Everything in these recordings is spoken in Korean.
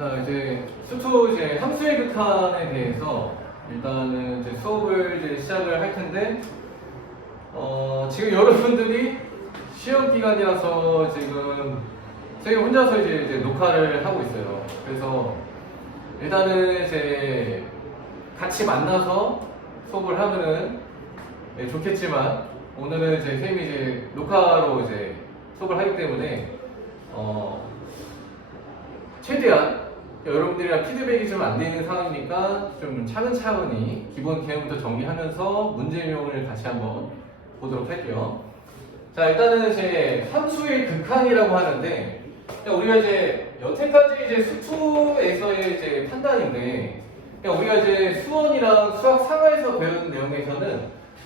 자, 이제 수투 이제 함수의 극한에 대해서 일단은 이제 수업을 이제 시작을 할 텐데, 지금 여러분들이 시험 기간이라서 지금 제가 혼자서 이제 녹화를 하고 있어요. 그래서 일단은 이제 같이 만나서 수업을 하면은 좋겠지만, 오늘은 이제 선생님이 이제 녹화로 이제 수업을 하기 때문에 최대한 여러분들이랑 피드백이 좀 안 되는 상황이니까 좀 차근차근히 기본 개념부터 정리하면서 문제명을 같이 한번 보도록 할게요. 자, 일단은 이제 함수의 극한이라고 하는데, 우리가 이제 여태까지 이제 수투에서의 이제 판단인데, 우리가 이제 수원이랑 수학 상하에서 배운 내용에서는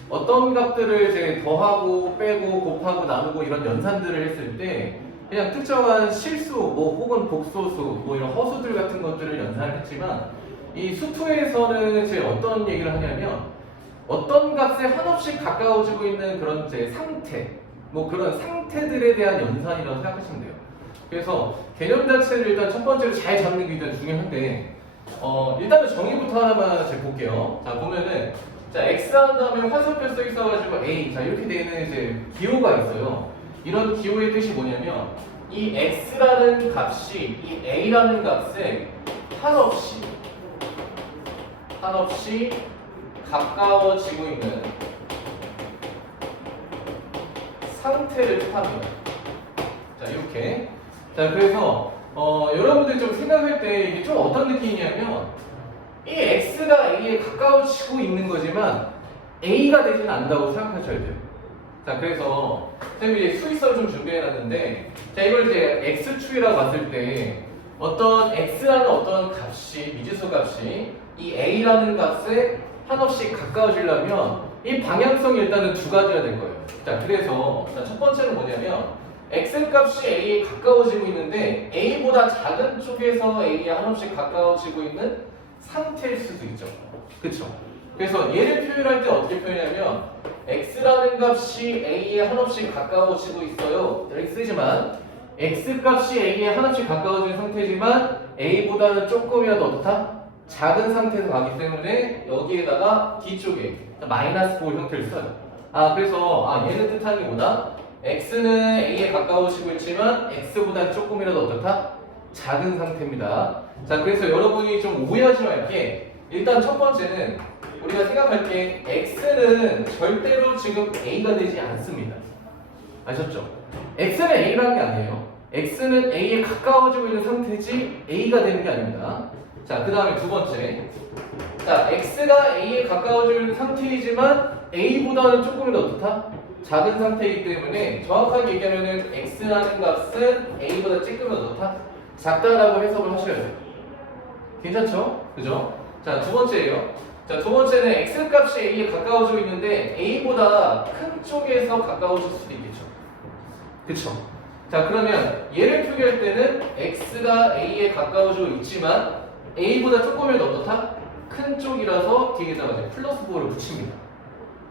어떤 값들을 이제 더하고 빼고 곱하고 나누고 이런 연산들을 했을 때 그냥 특정한 실수 뭐 혹은 복소수 뭐 이런 허수들 같은 것들을 연산을 했지만, 이 수투에서는 이제 어떤 얘기를 하냐면 어떤 값에 한없이 가까워지고 있는 그런 이제 상태, 뭐 그런 상태들에 대한 연산이라고 생각하시면 돼요. 그래서 개념 자체를 일단 첫 번째로 잘 잡는 게 일단 중요한데, 일단은 정의부터 하나만 잘 볼게요. 자, 보면은 자, x 한 다음에 화살표 써 있어가지고 a, 자 이렇게 되는 이제 기호가 있어요. 이런 기호의 뜻이 뭐냐면 이 x라는 값이 이 a라는 값에 한없이 가까워지고 있는 상태를 뜻합니다. 자, 이렇게. 자, 그래서 여러분들 좀 생각할 때 이게 좀 어떤 느낌이냐면 이 x가 a에 가까워지고 있는 거지만 a가 되지는 않는다고 생각하셔야 돼요. 자, 그래서 선생님이 이제 수위성을 좀 준비해놨는데, 자, 이걸 이제 x축이라고 봤을 때 어떤 x라는 어떤 값이, 미지수 값이 이 a라는 값에 한없이 가까워지려면 이 방향성이 일단은 두 가지가 될 거예요. 자, 그래서 첫 번째는 뭐냐면 x 값이 a에 가까워지고 있는데 a보다 작은 쪽에서 a에 한없이 가까워지고 있는 상태일 수도 있죠. 그쵸? 그래서 얘를 표현할 때 어떻게 표현하냐면 x라는 값이 a에 한없이 가까워지고 있어요. 이렇게 쓰지만 x 값이 a에 한없이 가까워진 상태지만 a보다는 조금이라도 어떻다? 작은 상태에서 가기 때문에 여기에다가 뒤쪽에 마이너스 볼 형태를 써요. 그래서 얘는 뜻하는 게 뭐다? x는 a에 가까워지고 있지만 x보다는 조금이라도 어떻다? 작은 상태입니다. 자, 그래서 여러분이 좀 오해하지 말게, 일단 첫 번째는 우리가 생각할 때 x는 절대로 지금 a가 되지 않습니다. 아셨죠? x는 a라는 게 아니에요. x는 a에 가까워지고 있는 상태지 a가 되는 게 아닙니다. 자, 그 다음에 두 번째. 자, x가 a에 가까워지고 있는 상태이지만 a보다는 조금이라도 어떻다? 작은 상태이기 때문에 정확하게 얘기하면은 x라는 값은 a보다 조금이라도 어떻다? 작다라고 해석을 하셔야 돼요. 괜찮죠? 그죠? 자, 두 번째예요. 자, 두 번째는 x 값이 a에 가까워지고 있는데 a보다 큰 쪽에서 가까워질 수도 있겠죠. 그쵸? 자, 그러면 얘를 표기할 때는 x가 a에 가까워지고 있지만 a보다 조금이라도 어떻다? 큰 쪽이라서 뒤에다가 이제 플러스 부호를 붙입니다.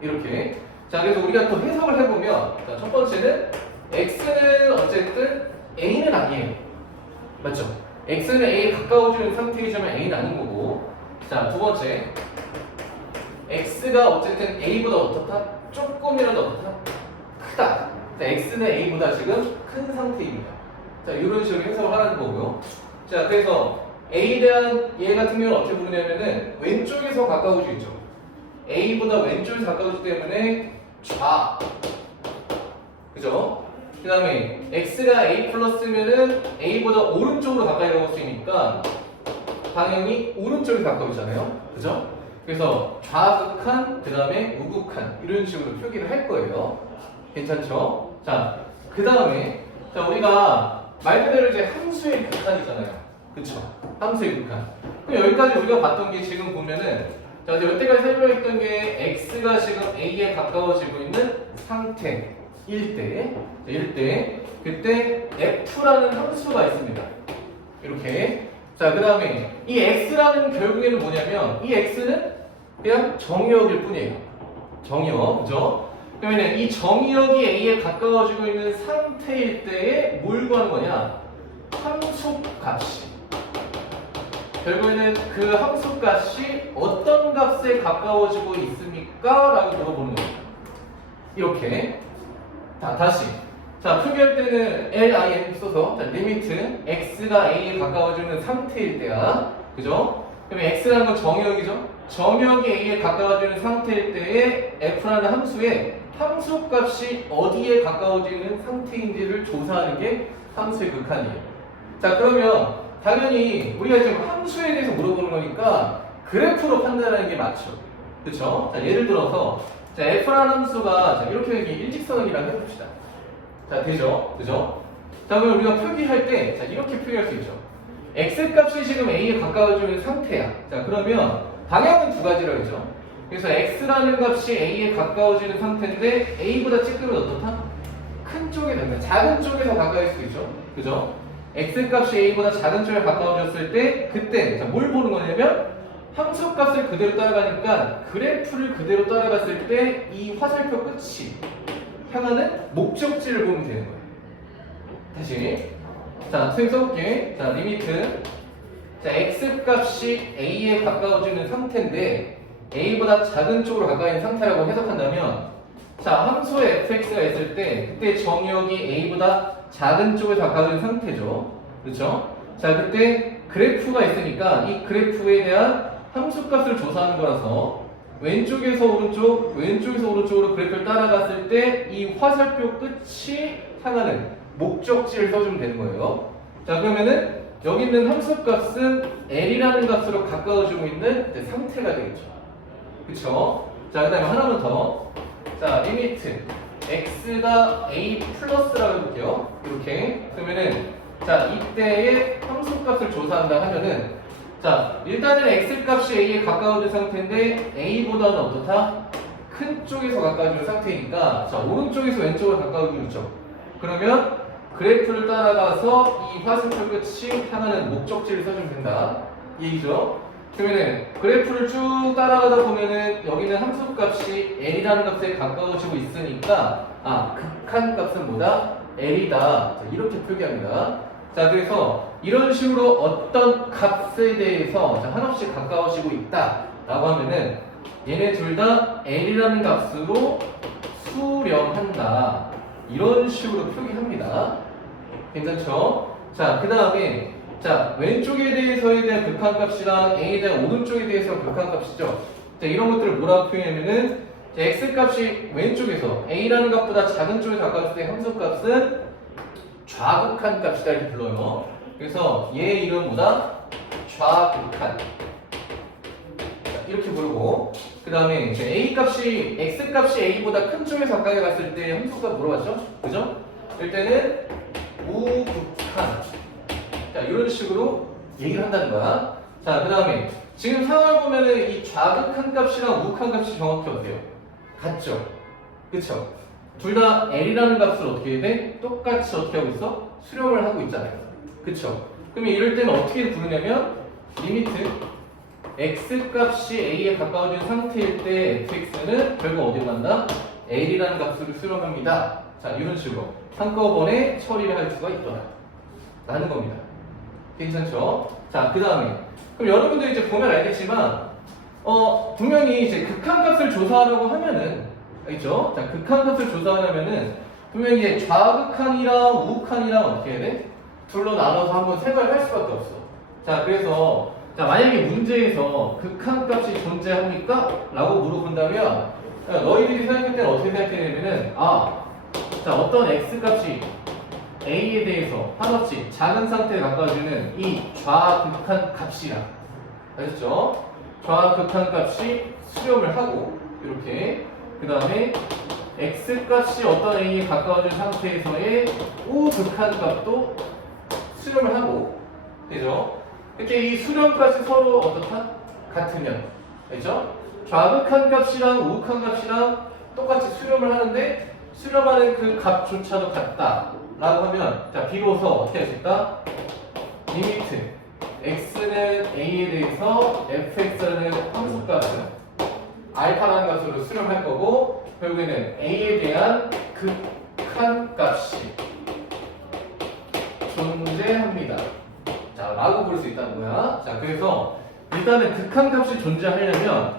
이렇게. 자, 그래서 우리가 또 해석을 해보면, 자, 첫 번째는 x는 어쨌든 a는 아니에요. 맞죠? x는 a에 가까워지는 상태이지만 a는 아닌 거고. 자, 두 번째, x가 어쨌든 a보다 어떻다? 조금이라도 어떻다? 크다. 자, x는 a보다 지금 큰 상태입니다. 자, 이런 식으로 해석을 하는 거고요. 자, 그래서 a에 대한 얘 같은 경우는 어떻게 부르냐면은 왼쪽에서 가까워지고 있죠. a보다 왼쪽에서 가까워지기 때문에 좌. 그죠? 그 다음에 x가 a 플러스면은 a보다 오른쪽으로 가까이 가고 있으니까 방향이 오른쪽에 가까워지잖아요. 그죠? 그래서 좌극한, 그 다음에 우극한 이런 식으로 표기를 할 거예요. 괜찮죠? 자, 그 다음에 자, 우리가 말 그대로 이제 함수의 극한이잖아요. 그쵸? 함수의 극한. 그럼 여기까지 우리가 봤던 게 지금 보면은, 자, 이제 여태까지 설명했던 게 x가 지금 a에 가까워지고 있는 상태일 때, 그때 f라는 함수가 있습니다. 이렇게. 자, 그 다음에 이 x라는 결국에는 뭐냐면 이 x는 그냥 정의역일 뿐이에요. 정의역, 그죠? 그러면 이 정의역이 a에 가까워지고 있는 상태일 때에 뭘 구하는 거냐? 함수 값이 결국에는 그 함수 값이 어떤 값에 가까워지고 있습니까? 라고 물어보는 겁니다. 이렇게. 다시. 자, 표기할 때는 LIM 써서, 자, 리미트 x가 a에 가까워지는 상태일 때야. 그죠? 그러면 x라는 건 정의역이죠? 정의역이 a에 가까워지는 상태일 때에 f라는 함수의 함수 값이 어디에 가까워지는 상태인지를 조사하는 게 함수의 극한이에요. 자, 그러면 당연히 우리가 지금 함수에 대해서 물어보는 거니까 그래프로 판단하는 게 맞죠. 그쵸? 자, 예를 들어서 자, f라는 함수가 자, 이렇게 일직선이라고 해봅시다. 자, 되죠? 그죠? 자, 그럼 우리가 표기할 때 자, 이렇게 표기할 수 있죠. x값이 지금 a에 가까워지는 상태야. 자, 그러면 방향은 두 가지라고 했죠. 그래서 x라는 값이 a에 가까워지는 상태인데 a보다 찌끄면 어떻다? 큰 쪽에 된다. 작은 쪽에서 가까울 수도 있죠. 그죠? x값이 a보다 작은 쪽에 가까워졌을 때 그때 자, 뭘 보는 거냐면 함수 값을 그대로 따라가니까 그래프를 그대로 따라갔을 때 이 화살표 끝이 향하는 목적지를 보면 되는 거예요. 다시. 자, 선생님 써볼게. 자, 리미트. 자, x값이 a에 가까워지는 상태인데 a보다 작은 쪽으로 가까이 있는 상태라고 해석한다면 자, 함수의 fx가 있을 때 그때 정의역이 a보다 작은 쪽에 가까워진 상태죠. 그렇죠? 자, 그때 그래프가 있으니까 이 그래프에 대한 함수값을 조사하는 거라서 왼쪽에서 오른쪽, 왼쪽에서 오른쪽으로 그래프를 따라갔을 때 이 화살표 끝이 향하는 목적지를 써주면 되는 거예요. 자, 그러면은 여기 있는 함수값은 L이라는 값으로 가까워지고 있는 상태가 되겠죠. 그쵸? 자, 그 다음에 하나만 더. 자, 리미트 x가 a 플러스라고 해볼게요. 이렇게. 그러면은 자, 이때의 함수값을 조사한다 하면은 자, 일단은 x값이 a에 가까워진 상태인데 a보다는 어떻다? 큰 쪽에서 가까워지는 상태니까 자, 오른쪽에서 왼쪽으로 가까워지고 있죠. 그러면 그래프를 따라가서 이 화살표 끝이 향하는 목적지를 써주면 된다. 이 얘기죠. 그러면은 그래프를 쭉 따라가다 보면은 여기는 함수값이 L이라는 값에 가까워지고 있으니까 극한 값은 뭐다? L이다. 자, 이렇게 표기합니다. 자, 그래서 이런 식으로 어떤 값에 대해서 자, 한없이 가까워지고 있다 라고 하면은 얘네 둘 다 L이라는 값으로 수렴한다. 이런 식으로 표기합니다. 괜찮죠? 자, 그 다음에 자, 왼쪽에 대해서에 대한 극한값이랑 A에 대한 오른쪽에 대해서 극한값이죠. 자, 이런 것들을 뭐라고 표현하면은 X값이 왼쪽에서 A라는 값보다 작은 쪽에 가까웠을 때 함수값은 좌극한값이다 이렇게 불러요. 그래서 얘 이름 뭐다? 좌극한. 이렇게 부르고 그 다음에 A값이 X값이 A보다 큰 쪽에서 가까이 갔을 때 함수값 물어봤죠? 그죠? 이럴 때는 우극한. 자, 이런 식으로 얘기를 한다는 거야. 자, 그 다음에 지금 상황을 보면은 이 좌극한 값이랑 우극한 값이 정확히 어때요? 같죠? 그쵸? 둘 다 L이라는 값을 어떻게 해야 돼? 똑같이 어떻게 하고 있어? 수렴을 하고 있잖아요. 그쵸? 그러면 이럴 때는 어떻게 부르냐면 리미트 X값이 A에 가까워진 상태일 때 fx는 결국 어디로 간다? L이라는 값으로 수렴합니다. 자, 이런 식으로 한꺼번에 처리를 할 수가 있더라 라는 겁니다. 괜찮죠? 자, 그 다음에 그럼 여러분들 이제 보면 알겠지만 분명히 이제 극한값을 조사하려고 하면은 알겠죠? 자, 극한값을 조사하려면은 분명히 이제 좌극한이랑 우극한이랑 어떻게 해야 돼? 둘로 나눠서 한번 생각을 할 수밖에 없어. 자, 그래서 자, 만약에 문제에서 극한값이 존재합니까? 라고 물어본다면 너희들이 생각할 때는 어떻게 생각해야 되냐면은 자, 어떤 x값이 a에 대해서 한없이 작은 상태에 가까워지는 이 좌극한 값이야. 아셨죠? 좌극한 값이 수렴을 하고 이렇게 그 다음에 x값이 어떤 a에 가까워진 상태에서의 우극한 값도 수렴을 하고 되죠? 이렇게 이 수렴값이 서로 어떻다? 같으면 알죠? 좌극한 값이랑 우극한 값이랑 똑같이 수렴을 하는데 수렴하는 그 값조차도 같다 라고 하면 자, 비로소 어떻게 할 수 있다? 리미트 x는 a에 대해서 fx라는 함수값은 알파라는 값으로 수렴할 거고 결국에는 a에 대한 극한 값이 존재합니다. 자, 라고 볼 수 있다는 거야. 자, 그래서 일단은 극한값이 존재하려면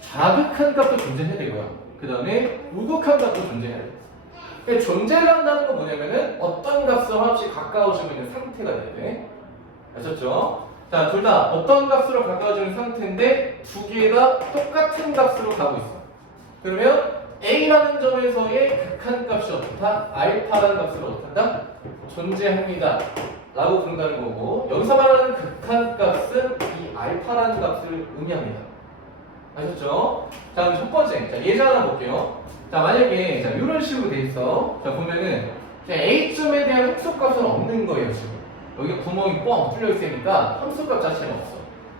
좌극한 값도 존재해야 되고요. 그 다음에 우극한 값도 존재해야 돼. 그러니까 존재를 한다는 건 뭐냐면은 어떤 값으로 한없이 가까워지고 있는 상태가 돼야 돼. 아셨죠? 자, 둘 다 어떤 값으로 가까워지는 상태인데 두 개가 똑같은 값으로 가고 있어. 그러면 A라는 점에서의 극한값이 어떻다? 알파라는 값으로 어떻다? 존재합니다 라고 부른다는 거고, 여기서 말하는 극한값은 이 알파라는 값을 의미합니다. 아셨죠? 자, 그럼 첫 번째, 자, 예제 하나 볼게요. 자, 만약에 자, 이런 식으로 돼 있어. 자, 보면은 A점에 대한 함수값은 없는 거예요, 지금. 여기 구멍이 뻥 뚫려 있으니까 함수값 자체는 없어.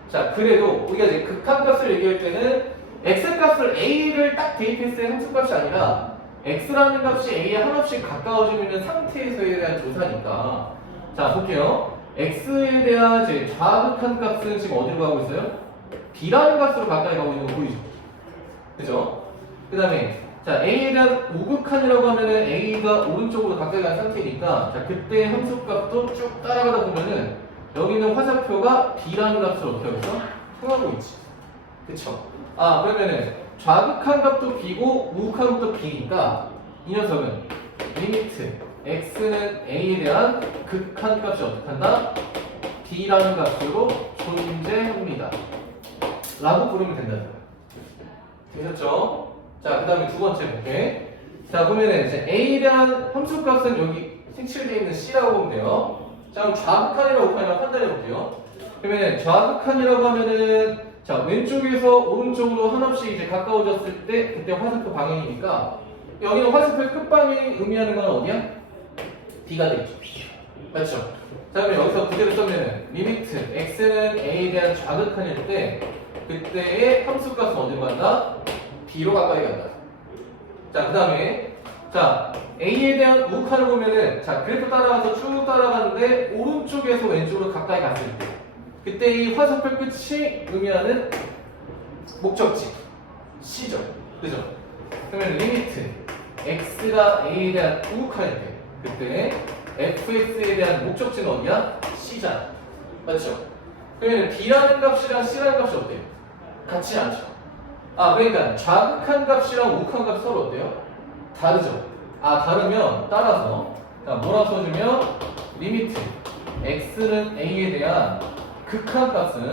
자, 그래도 우리가 이제 극한값을 얘기할 때는 x값을 a를 딱 대입했을 때 함수값이 아니라 x라는 값이 a에 한없이 가까워지고 있는 상태에서에 대한 조사니까. 자, 볼게요. x에 대한 제 좌극한 값은 지금 어디로 가고 있어요? b라는 값으로 가까이 가고 있는 거 보이죠? 그죠? 그 다음에 자, a에 대한 우극한이라고 하면은 a가 오른쪽으로 가까이 간 상태니까, 자, 그때 함수값도 쭉 따라가다 보면은 여기 있는 화살표가 b라는 값을 어떻게 하고 있어? 통하고 있지. 그쵸? 아, 그러면은 좌극한 값도 b고 우극한 값도 b니까 이 녀석은 리미트 x는 a에 대한 극한 값이 어떻게 한다? b라는 값으로 존재합니다 라고 부르면 된다는 거예요. 되셨죠? 자, 그 다음에 두 번째 볼게. 자, 보면은 이제 a에 대한 함수값은 여기 색칠되어 있는 c라고 보면 돼요. 자, 그럼 좌극한이랑 우극한이랑 판단해 볼게요. 그러면은 좌극한이라고 하면은 자, 왼쪽에서 오른쪽으로 한없이 이제 가까워졌을 때 그때 화살표 방향이니까 여기는 화살표의 끝방향이 의미하는 건 어디야? B가 되겠죠. 맞죠? 자, 그럼 여기서 그대로 쓰면은 리미트 x는 a에 대한 좌극한일 때 그때의 함수값은 어디로 간다? B로 가까이 간다. 자, 그 다음에 자, a에 대한 우극한을 보면은 자, 그래프 따라가서 쭉 따라가는데 오른쪽에서 왼쪽으로 가까이 갔을 때 그때 이 화살표 끝이 의미하는 목적지 C죠. 그죠? 그러면 리미트 x가 a에 대한 우극한일 때 그때 fx에 대한 목적지는 어디야? C잖아. 맞죠? 그러면 b라는 값이랑 c라는 값이 어때요? 같지 않죠? 아, 그러니까 좌극한 값이랑 우극한 값이 서로 어때요? 다르죠? 아, 다르면 따라서 자, 뭐라 써주면 리미트 x는 a에 대한 극한 값은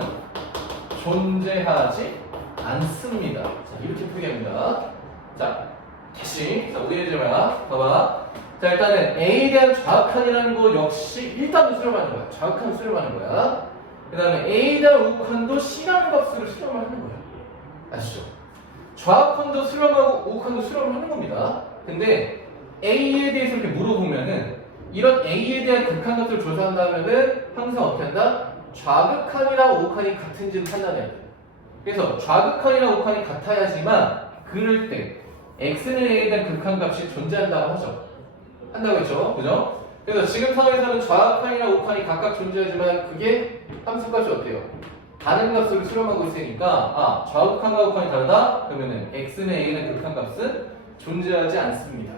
존재하지 않습니다. 자, 이렇게 표기합니다. 자, 다시 자, 우리 예제 뭐야? 봐봐. 자, 일단은 a에 대한 좌극한이라는 거 역시 일단은 수렴하는 거야. 좌극한 수렴하는 거야. 그 다음에 a에 대한 우극한도 c라는 값으로 수렴을 하는 거야. 아시죠? 좌극한도 수렴하고 우극한도 수렴을 하는 겁니다. 근데 a에 대해서 이렇게 물어보면은 이런 a에 대한 극한 값을 조사한다면은 항상 어떻게 한다? 좌극한이랑 우극한이 같은지를 판단해야 돼. 그래서 좌극한이랑 우극한이 같아야지만 그럴 때 x는 a에 대한 극한 값이 존재한다고 하죠. 한다고 했죠. 그죠? 그래서 지금 상황에서는 좌극한이랑 우극한이 각각 존재하지만 그게 함수값이 어때요? 다른 값을 수렴하고 있으니까 아, 좌극한과 우극한이 다르다? 그러면은 x는 a에 대한 극한 값은 존재하지 않습니다.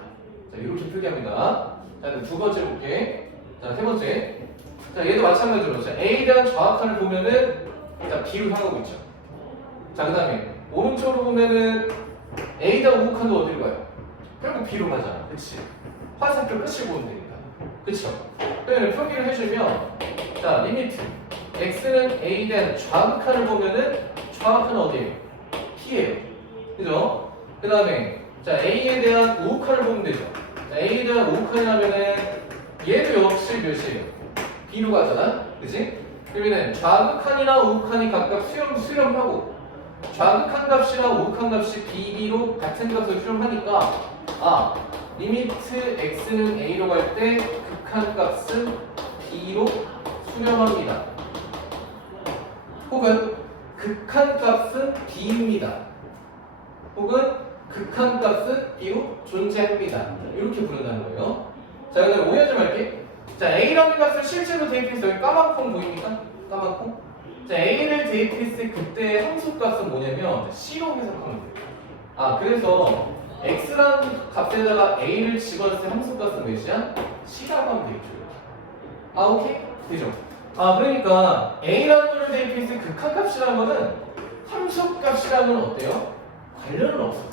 자, 이렇게 표기합니다. 자, 그럼 두 번째 볼게. 자, 세 번째. 자, 얘도 마찬가지로 자, a에 대한 좌극한을 보면은 자, b로 향하고 있죠. 자, 그 다음에 오른쪽으로 보면은 a에 대한 우극한도 어디로 가요? 결국 b로 가잖아. 그치? 화살표 끝을 보면 되니까. 그쵸? 그러면 표기를 해주면 자, 리미트 x는 a에 대한 좌극한을 보면은 좌극한은 어디에요? p예요. 그죠? 그 다음에 자, a에 대한 우극한을 보면 되죠. 자, a에 대한 우극한이라면은 얘도 역시 몇이에요? b로 가잖아. 그치? 그러면은 좌극한이나 우극한이 각각 수렴하고 좌극한 값이랑 우극한 값이 b로 같은 값을 수렴하니까 아, 리미트 x는 a로 갈 때 극한 값은 b로 수렴합니다. 혹은 극한 값은 b입니다. 혹은 극한 값은 b로 존재합니다. 이렇게 부른다는 거예요. 자, 그다음에 오해 좀 할게. 자, a라는 값을 실제로 대입했어요. 까만 콩 보입니까? 까만 콩? 자, a를 대입했을 때 그때 함수값은 뭐냐면 c로 해석하면 돼요. 아, 그래서 x라는 값에다가 a를 집어넣을 때 함수값은 몇이야? c라고 하면 되겠죠. 아, 오케이? 되죠? 아, 그러니까 A라는 거를 대입해 있을 극한값이라는 거는 함수값이라는 건 어때요? 관련은 없어요.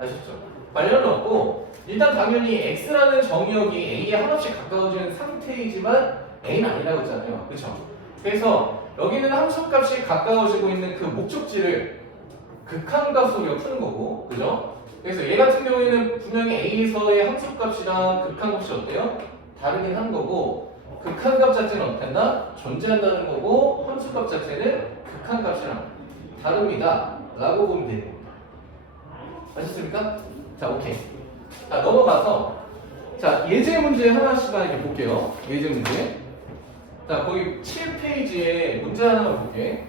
아셨죠? 관련은 없고 일단 당연히 X라는 정의역이 A에 한없이 가까워지는 상태이지만 A는 아니라고 했잖아요. 그렇죠? 그래서 여기는 함수값이 가까워지고 있는 그 목적지를 극한값으로 우리가 푸는 거고, 그죠? 그래서 얘 같은 경우에는 분명히 A에서의 함수값이랑 극한값이 어때요? 다르긴 한 거고, 극한값 자체는 어땠나? 존재한다는 거고, 함수값 자체는 극한값이랑 다릅니다. 라고 보면 됩니다. 아셨습니까? 자, 오케이. 자, 넘어가서, 자, 예제 문제 하나씩만 이렇게 볼게요. 예제 문제. 자, 거기 7페이지에 문제 하나만 볼게.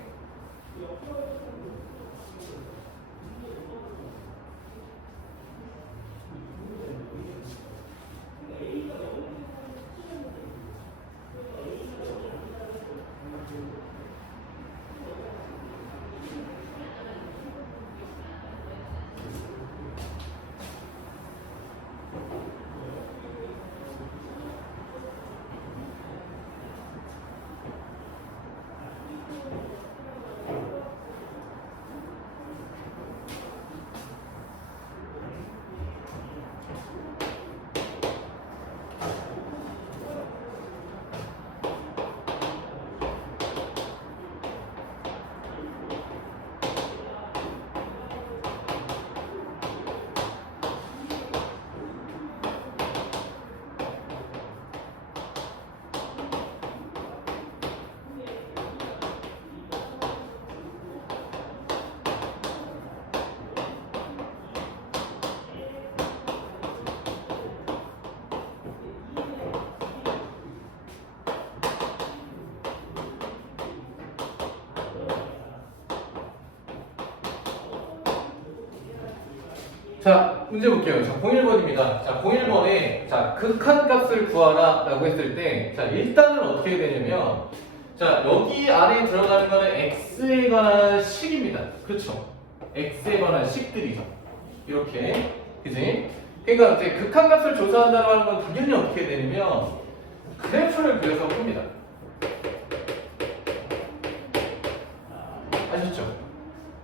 자, 문제 볼게요. 자, 01번입니다. 자, 01번에 자, 극한값을 구하라 라고 했을 때 자, 일단은 어떻게 해야 되냐면 자, 여기 안에 들어가는 거는 x에 관한 식입니다. 그렇죠? x에 관한 식들이죠. 이렇게. 그지? 그러니까 이제 극한값을 조사한다고 하는 건 당연히 어떻게 해야 되냐면 그래프를 그려서 풉니다. 아셨죠?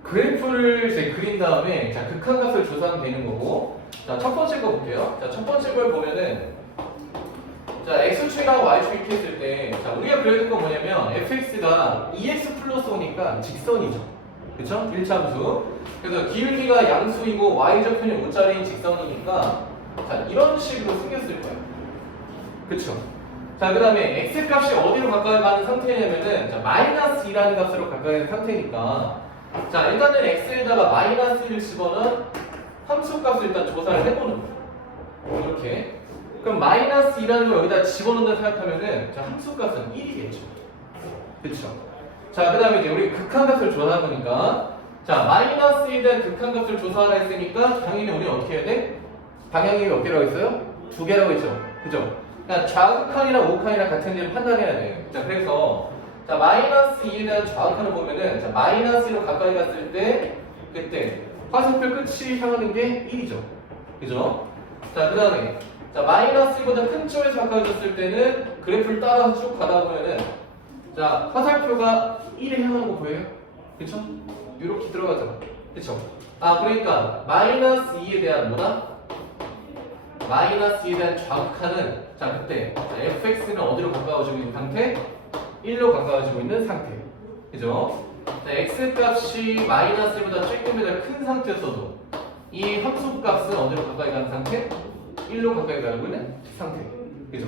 그래프를 이제 그린 다음에 자 극한값을 조사하면 되는 거고 자 첫 번째 거 볼게요. 자 첫 번째 걸 보면은 자 x축이랑 y축 이렇게 했을 때 자 우리가 그려야 될 건 뭐냐면 fx가 2x 플러스 5니까 직선이죠. 그쵸? 1차함수. 그래서 기울기가 양수이고 y좌편이 5짜리인 직선이니까 자 이런 식으로 생겼을 거예요. 그쵸? 자 그 다음에 x값이 어디로 가까이 가는 상태냐면은 자 마이너스 2라는 값으로 가까이 가는 상태니까 자 일단은 x에다가 마이너스 1을 집어넣은 함수값을 일단 조사를 해보는 거예요. 이렇게 그럼 마이너스 2라는 걸 여기다 집어넣는다 생각하면은 자 함수값은 1이겠죠. 그쵸? 자 그 다음에 이제 우리 극한값을 조사한 거니까 자 마이너스에 대한 극한값을 조사하라 했으니까 당연히 우리는 어떻게 해야 돼? 방향이 몇 개라고 했어요? 2개라고 했죠. 그죠? 그러니까 좌극한이랑 우극한이랑 같은지를 판단해야 돼요. 자 그래서 자 마이너스 2에 대한 좌극한을 보면은 자 마이너스 1로 가까이 갔을 때 그때 화살표 끝이 향하는 게 1이죠. 그죠? 자 그 다음에 자 마이너스 1보다 큰 쪽에서 가까워졌을 때는 그래프를 따라서 쭉 가다 보면은 자 화살표가 1에 향하는 거 보여요? 그쵸? 이렇게 들어가잖아. 그쵸? 아 그러니까 마이너스 2에 대한 뭐다? 마이너스 2에 대한 좌극한은 자 그때 자, fx는 어디로 가까워지고 있는 상태? 1로 가까워지고 있는 상태. 그죠? 자, x 값이 마이너스 1보다 조금이더 큰 상태였어도 이 함수 값은 어디로 가까이 가는 상태? 1로 가까이 가고 있는 상태. 그죠?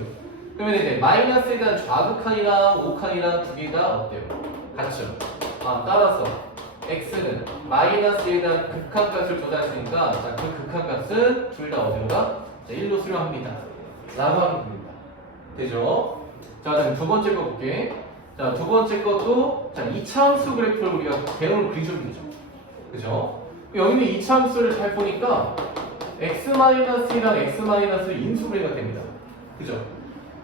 그러면 이제 마이너스에 대한 좌극한이랑 우극한이랑 두 개 다 어때요? 같죠? 아, 따라서 x는 마이너스에 대한 극한값을 조사했으니까 자, 그 극한값은 둘 다 어디로 가? 자, 1로 수렴합니다. 라고 하는 겁니다. 되죠? 자, 다음 두 번째 거 볼게. 자, 두 번째 것도 자, 2차 함수 그래프를 우리가 대응을 그리면 되죠. 그죠? 여기는 2차 함수를 잘 보니까 x-1랑 x- 인수분해가 됩니다. 그죠?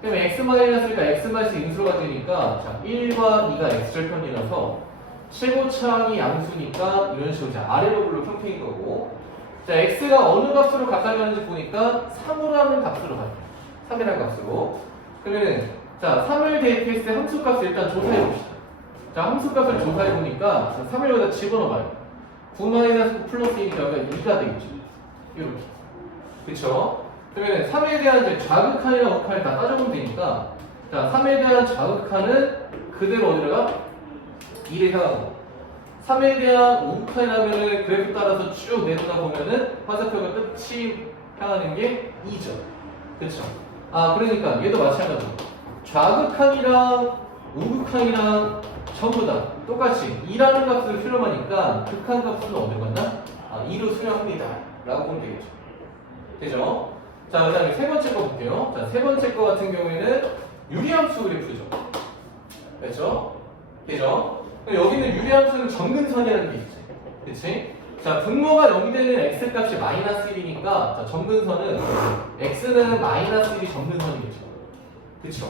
그러면 x-1과 x- 인수가 되니까 자, 1과 2가 x절편이라서 최고차항이 양수니까 이런 식으로 자, 아래로 불러 평평인 거고 자, x가 어느 값으로 가까이 가는지 보니까 3이라는 값으로 가요. 3이라는 값으로. 그러면 자, 3을 대입했을 때 함수값을 일단 조사해 봅시다. 자, 함수값을 조사해 보니까 3을 여기다 집어넣어봐요. 9-9 플러스 1이 여기가 2가 되겠죠. 이렇게. 그쵸? 그러면 3에 대한 이제 좌극한이나 우극한을 다 따져보면 되니까, 자, 3에 대한 좌극한은 그대로 어디다가 2를 향하고, 3에 대한 우극한이라면은 그래프 따라서 쭉 내려다 보면은 화살표가 끝이 향하는 게 2죠. 그쵸? 아, 그러니까 얘도 마찬가지로 좌극한이랑 우극한이랑 전부 다 똑같이 2라는 값을 수렴하니까 극한 값은 어디로 간다? 2로 수렴합니다. 라고 보면 되겠죠. 되죠? 자, 그 다음에 세 번째 거 볼게요. 자, 세 번째 거 같은 경우에는 유리함수 그래프죠. 됐죠? 되죠? 여기는 유리함수는 점근선이라는 게 있지. 그치? 자, 분모가 0이 되는 x 값이 마이너스 1이니까 자, 점근선은 x는 마이너스 1이 점근선이겠죠. 그쵸?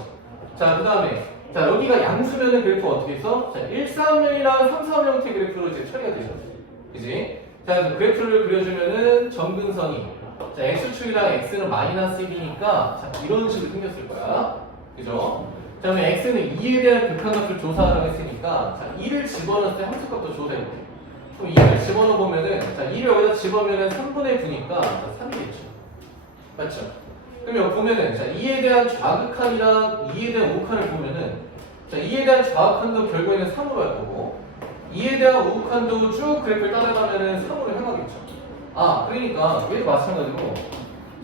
자, 그 다음에 자, 여기가 양수면은 그래프 어떻게 있어? 자, 1, 3이랑 3, 4 형태 그래프로 이제 처리가 되죠. 그지? 자, 그래프를 그려주면은 점근선이 자, x축이랑 x는 마이너스 1이니까 자, 이런 식으로 생겼을 거야. 그죠? 자, 그러면 x는 2에 대한 극한값을 조사하라고 했으니까 자, 2를 집어넣을 때 함수값도 조사해볼게. 그럼 2를 집어넣어보면은 자, 2를 여기다 집어넣으면 3분의 9니까 3이겠죠. 맞죠? 그럼 여기 보면은 자, 2에 대한 좌극한이랑 2에 대한 우극한을 보면은 자, 2에 대한 좌극한도 결국에는 3으로 할 거고 2에 대한 우극한도 쭉 그래프를 따라가면은 3으로 향하겠죠. 아, 그러니까 얘도 마찬가지로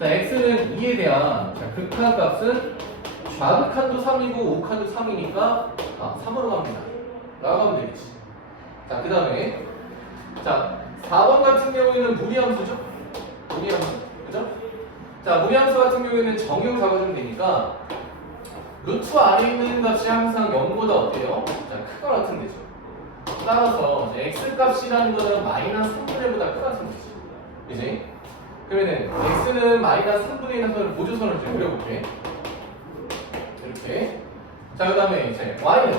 자, x는 2에 대한 자, 극한 값은 좌극한도 3이고 우극한도 3이니까 3으로 갑니다. 라고 하면 되겠지. 자, 그 다음에 자, 4번 같은 경우에는 무리함수죠? 무리함수. 그죠? 자, 무리함수 같은 경우에는 정의로 잡아주면 되니까 루트 안에 있는 값이 항상 0보다 어때요? 자, 크거나 같은 데죠. 따라서 이제 x 값이라는 거는 마이너스 3분의 1보다 크다는 거지. 그지? 그러면은 x는 마이너스 3분의 1 선을 보조선을 좀 그려볼게. 이렇게. 자, 그 다음에 이제 y는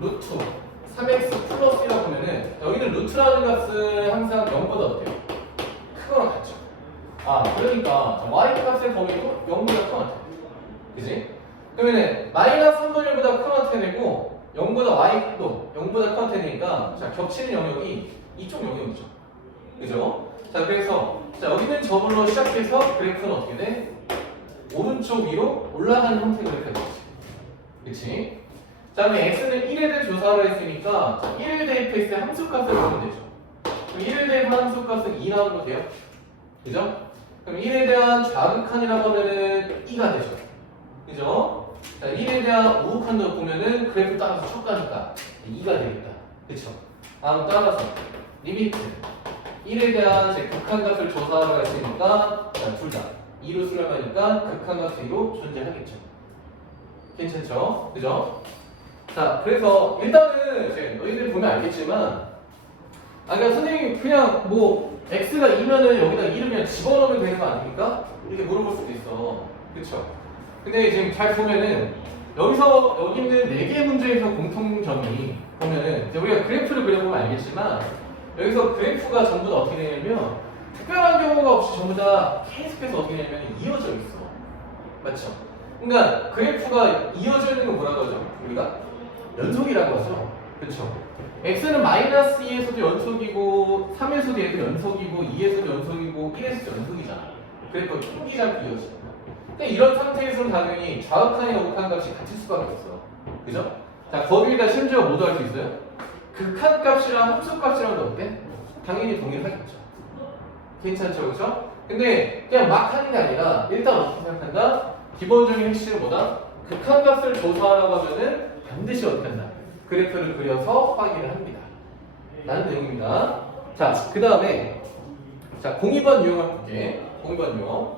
루트 3x 플러스 1이라고 보면은 여기는 루트라는 값은 항상 0보다 어때요? 크거나 같죠. 아, 그러니까 y 값의 범위도 0보다 크거나 같아. 그지? 그러면은 마이너스 3분의 1보다 크거나 되고 0보다 y도 0보다 크거나 되니까 자, 겹치는 영역이 이쪽 영역이죠. 그죠? 자, 그래서 자, 여기는 저물로 시작해서 그래프는 어떻게 돼? 오른쪽 위로 올라가는 형태의 그래프가 되겠지. 그치? 자, 그럼 x는 1에 대해 조사를 했으니까 자, 1을 대입했을 때 함수값을 보면 되죠. 그럼 1을 대입한 함수값은 2 나오는 거 돼요? 그죠? 그럼 1에 대한 좌극한이라고 하면은 2가 되죠. 그죠? 자, 1에 대한 우극한도 보면은 그래프 따라서 척가니까 2가 되겠다. 그쵸? 다음 따라서 리미트 1에 대한 제 극한값을 조사하러 했으니까 둘 다 2로 수렴하니까 극한값 2로 존재하겠죠. 괜찮죠? 그죠? 자, 그래서 일단은 이제 너희들이 보면 알겠지만 그러니까 선생님이 그냥 뭐 x가 2면은 여기다 2를 그냥 집어넣으면 되는 거 아닙니까? 이렇게 물어볼 수도 있어. 그쵸? 근데 지금 잘 보면은 여기서 여기 있는 4개의 문제에서 공통점이 보면은 이제 우리가 그래프를 그려보면 알겠지만 여기서 그래프가 전부 다 어떻게 되냐면 특별한 경우가 없이 전부 다 계속해서 어떻게 되냐면 이어져 있어. 맞죠? 그러니까 그래프가 이어져 있는 건 뭐라고 하죠? 우리가 연속이라고 하죠. 그쵸? x는 마이너스 2에서도 연속이고 3에서도 얘도 연속이고 2에서도 연속이고 1에서도 연속이잖아. 그래프가 끊기지 않고 이어져. 근데 이런 상태에서는 당연히 좌극한이나 우극한 값이 같을 수밖에 없어. 그죠? 자, 거기에다 심지어 뭐도 할 수 있어요? 극한 값이랑 함수 값이랑도 어때? 당연히 동일하겠죠. 괜찮죠? 그죠? 근데 그냥 막 하는 게 아니라 일단 어떻게 생각한다? 기본적인 핵심은 뭐다? 극한 값을 조사하라고 하면은 반드시 어떻게 한다? 그래프를 그려서 확인을 합니다. 라는 내용입니다. 자, 그 다음에 자, 02번 유형을 볼게. 02번 유형.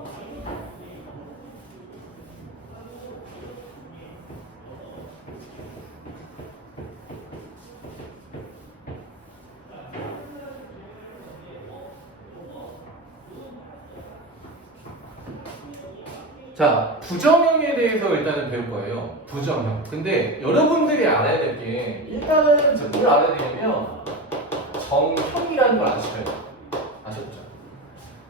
자, 부정형에 대해서 일단은 배울 거예요. 부정형. 근데 여러분들이 알아야 될 게 일단은 뭘 알아야 되냐면 정형이라는 걸 아셔야 돼요. 아셨죠?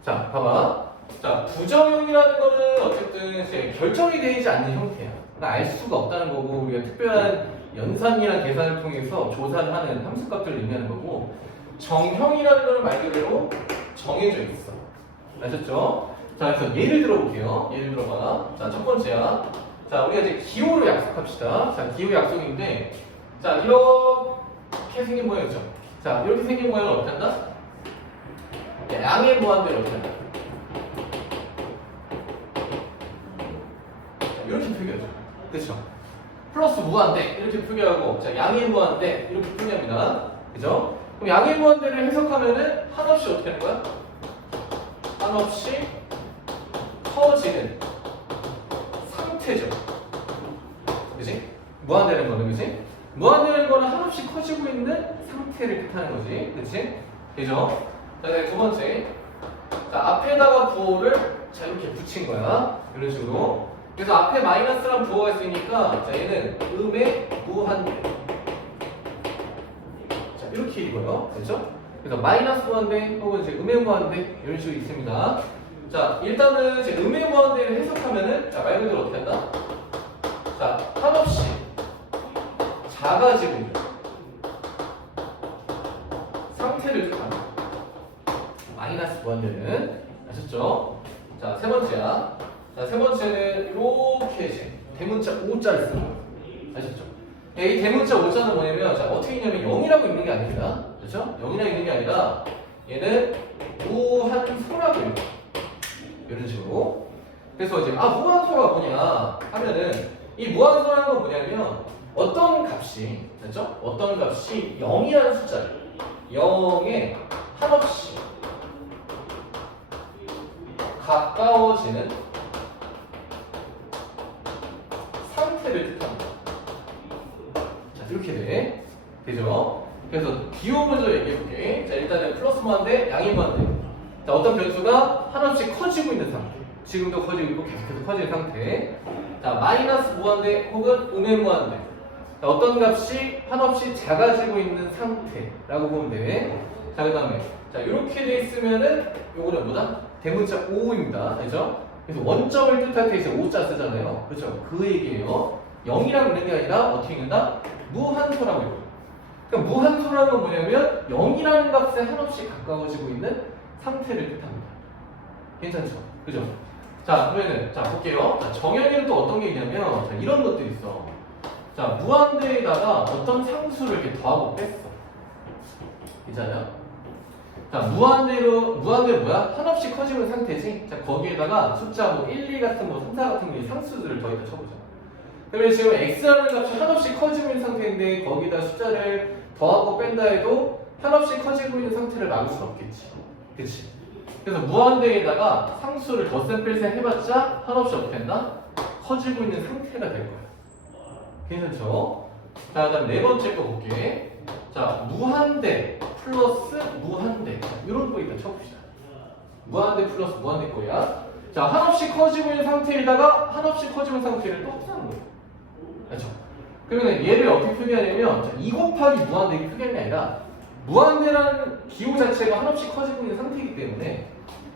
자, 봐봐. 자, 자, 부정형이라는 거는 어쨌든 이제 결정이 되지 않는 형태야. 그러니까 알 수가 없다는 거고, 우리가 특별한 연산이나 계산을 통해서 조사를 하는 함수값들을 의미하는 거고, 정형이라는 거는 말 그대로 정해져 있어. 아셨죠? 자, 그래서 예를 들어볼게요. 예를 들어봐. 자, 첫 번째야. 자, 우리가 이제 기호로 약속합시다. 자, 기호 약속인데, 자, 이렇게 생긴 모양이죠. 자, 이렇게 생긴 모양을 어떻게 한다? 양의 무한대를 어떻게 한다? 이렇게 표기하죠. 그렇죠? 플러스 무한대 이렇게 표기하고, 자, 양의 무한대 이렇게 표기합니다. 그죠? 그럼 양의 무한대를 해석하면은 한없이 어떻게 하는 거야? 한없이 커지는 상태죠. 그지? 무한대는 거는, 그지? 무한대는 거는 한없이 커지고 있는 상태를 뜻하는 거지. 그치? 그죠? 자, 두 번째. 자, 앞에다가 부호를 자, 이렇게 붙인 거야. 이런 식으로. 그래서 앞에 마이너스란 부호가 있으니까, 자, 얘는 음의 무한대. 자, 이렇게 읽어요. 됐죠? 그래서 마이너스 무한대 혹은 이제 음의 무한대 이런 식으로 있습니다. 자, 일단은 이제 음의 무한대를 해석하면은, 자, 말 그대로 어떻게 한다? 자, 한없이 작아지고 있는 상태를 뜻합니다. 마이너스 무한대는 아셨죠? 자, 세 번째야. 자, 세 번째는 이렇게 이제 대문자 5자를 쓰는 거예요. 아셨죠? 이 대문자 5자는 뭐냐면, 자, 어떻게 있냐면 0이라고 읽는 게 아닙니다. 그렇죠? 0이라고 읽는 게 아니라 얘는 무한소라고 읽어요. 이런 식으로. 그래서 이제 무한소가 뭐냐 하면은, 이 무한소라는 건 뭐냐면 어떤 값이, 그렇죠? 어떤 값이 0이라는 숫자를 0에 한없이 가까워지는 상태를 뜻합니다. 자, 이렇게 되죠? 그래서 기호 먼저 얘기해볼게. 자, 일단은 플러스 무한대, 양의 무한대. 자, 어떤 변수가 한없이 커지고 있는 상태. 지금도 커지고 있고 계속해서 커지는 상태. 자, 마이너스 무한대 혹은 음의 무한대. 자, 어떤 값이 한없이 작아지고 있는 상태라고 보면 돼. 자, 그 다음에 자, 이렇게 돼 있으면은 요거는 뭐다? 대문자 5입니다. 그죠? 그래서 원점을 뜻할 때 이제 5자 쓰잖아요. 그렇죠? 그 얘기예요. 0이라고 있는 게 아니라 어떻게 읽는다? 무한소라고 읽어요. 그러니까 무한소라는 건 뭐냐면 0이라는 값에 한없이 가까워지고 있는 상태를 뜻합니다. 괜찮죠? 그죠? 자, 그러면은 자, 볼게요. 자, 정현이는 또 어떤 게 있냐면, 자, 이런 것들이 있어. 자, 무한대에다가 어떤 상수를 이렇게 더하고 뺐어. 괜찮아요? 자, 무한대는 뭐야? 한없이 커지는 상태지? 자, 거기에다가 숫자 뭐 1, 2 같은 뭐 3, 4 같은 거 상수들을 더했다 쳐보자. 그러면 지금 x라는 값이 한없이 커지고 있는 상태인데 거기다 숫자를 더하고 뺀다 해도 한없이 커지고 있는 상태를 막을 수 없겠지. 그치? 그래서 무한대에다가 상수를 덧셈 뺄셈 해봤자 한없이 어떻게 된다? 커지고 있는 상태가 될 거야. 괜찮죠? 자, 그 다음 네 번째 거 볼게. 자, 무한대 플러스 무한대. 이런 거 일단 쳐봅시다. 무한대 플러스 무한대 거야. 자, 한없이 커지고 있는 상태에다가 한없이 커지는 상태를 또 합산하는 거예요. 그렇죠? 그러면 얘를 어떻게 표기하냐면, 자, 2 곱하기 무한대 이렇게 표기하는 게 아니라 무한대라는 기호 자체가 한없이 커지고 있는 상태이기 때문에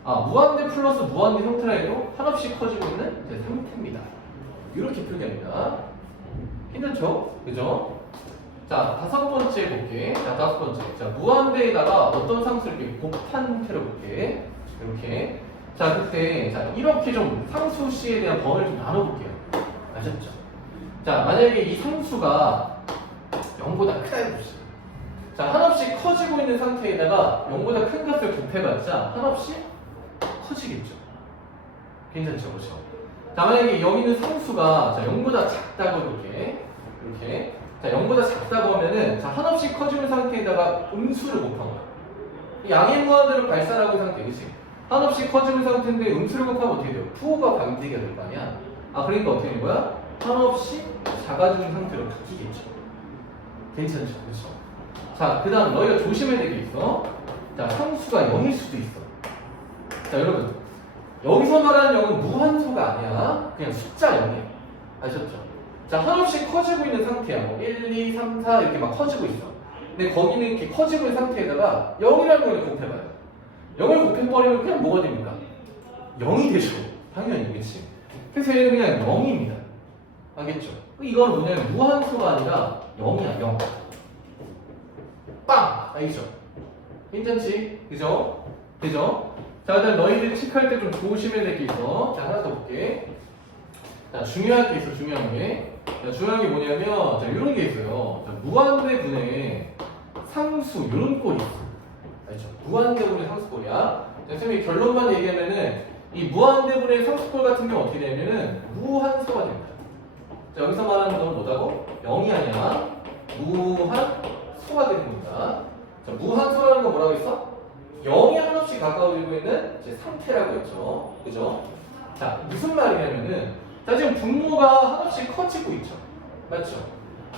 무한대 플러스 무한대 형태라 해도 한없이 커지고 있는 상태입니다. 이렇게 표기합니다. 괜찮죠? 그죠? 자, 다섯 번째 볼게. 자, 다섯 번째. 자, 무한대에다가 어떤 상수를 이렇게 곱한 형태로 볼게. 이렇게. 자, 그때 자, 이렇게 좀 상수시에 대한 범위를 좀 나눠볼게요. 아셨죠? 자, 만약에 이 상수가 0보다 크다 해봅시다. 자, 한없이 커지고 있는 상태에다가 0보다 큰 값을 곱해봤자 한없이 커지겠죠. 괜찮죠? 그렇죠? 자, 만약에 여기 있는 상수가 자, 0보다 작다고 이렇게 자, 0보다 작다고 하면은 자, 한없이 커지는 상태에다가 음수를 곱한 거야. 양의 무한대로 발산하고 있는 상태, 그치? 한없이 커지는 상태인데 음수를 곱하면 어떻게 돼요? 부호가 방대가 될 거 아니야? 그러니까 어떻게 되는 거야? 한없이 작아지는 상태로 바뀌겠죠. 괜찮죠? 그렇죠? 자, 그 다음 너희가 조심해야 될 게 있어. 자, 상수가 0일 수도 있어. 자, 여러분 여기서 말하는 0은 무한소가 아니야. 그냥 숫자 0이야. 아셨죠? 자, 한없이 커지고 있는 상태야. 뭐 1, 2, 3, 4 이렇게 막 커지고 있어. 근데 거기는 이렇게 커지고 있는 상태에다가 0이라는 걸 곱해봐요. 0을 곱해버리면 그냥 뭐가 됩니까? 0이 되죠. 당연히, 그치? 그래서 얘는 그냥 0입니다. 알겠죠? 이건 뭐냐면 무한수가 아니라 0이야, 0. 빵! 알겠죠? 괜찮지? 그죠? 그죠? 자, 일단 너희들이 체크할 때 좀 조심해야 될 게 있어. 자, 하나 더 볼게. 자, 중요한 게 있어, 중요한 게. 자, 중요한 게 뭐냐면, 자, 이런 게 있어요. 자, 무한대분의 상수, 이런 꼴이 있어. 알죠? 무한대분의 상수꼴이야. 자, 선생님이 결론만 얘기하면은, 이 무한대분의 상수꼴 같은 경우 어떻게 되냐면은, 무한수가 됩니다. 자, 여기서 말하는 건 뭐다고? 0이 아니라, 무한수가 되는 겁니다. 자, 무한수라는 건 뭐라고 했어? 0이 한없이 가까워지고 있는 이제 상태라고 했죠. 그죠? 자, 무슨 말이냐면은, 자, 지금 분모가 한없이 커지고 있죠. 맞죠?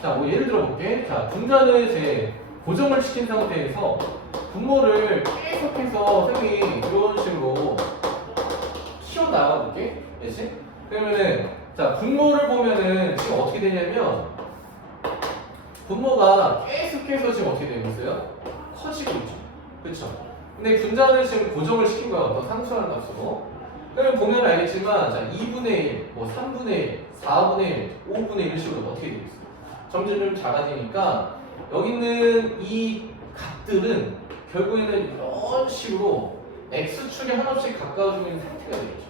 자, 뭐 예를 들어 볼게. 자, 분자는 이제 고정을 시킨 상태에서 분모를 계속해서 선생님이 이런 식으로 키워나가 볼게. 알지? 그러면은, 자, 분모를 보면은 지금 어떻게 되냐면, 분모가 계속해서 지금 어떻게 되고 있어요? 커지고 있죠. 그쵸? 근데 분자는 지금 고정을 시킨 거야. 어떤 상수하는 값으로. 그러면 보면 알겠지만, 자, 2분의 1, 뭐 3분의 1, 4분의 1, 5분의 1 이런 식으로 어떻게 되고 있어요? 점점 좀 작아지니까, 여기 있는 이 값들은 결국에는 이런 식으로 x축에 한없이 가까워지고 있는 상태가 되겠죠.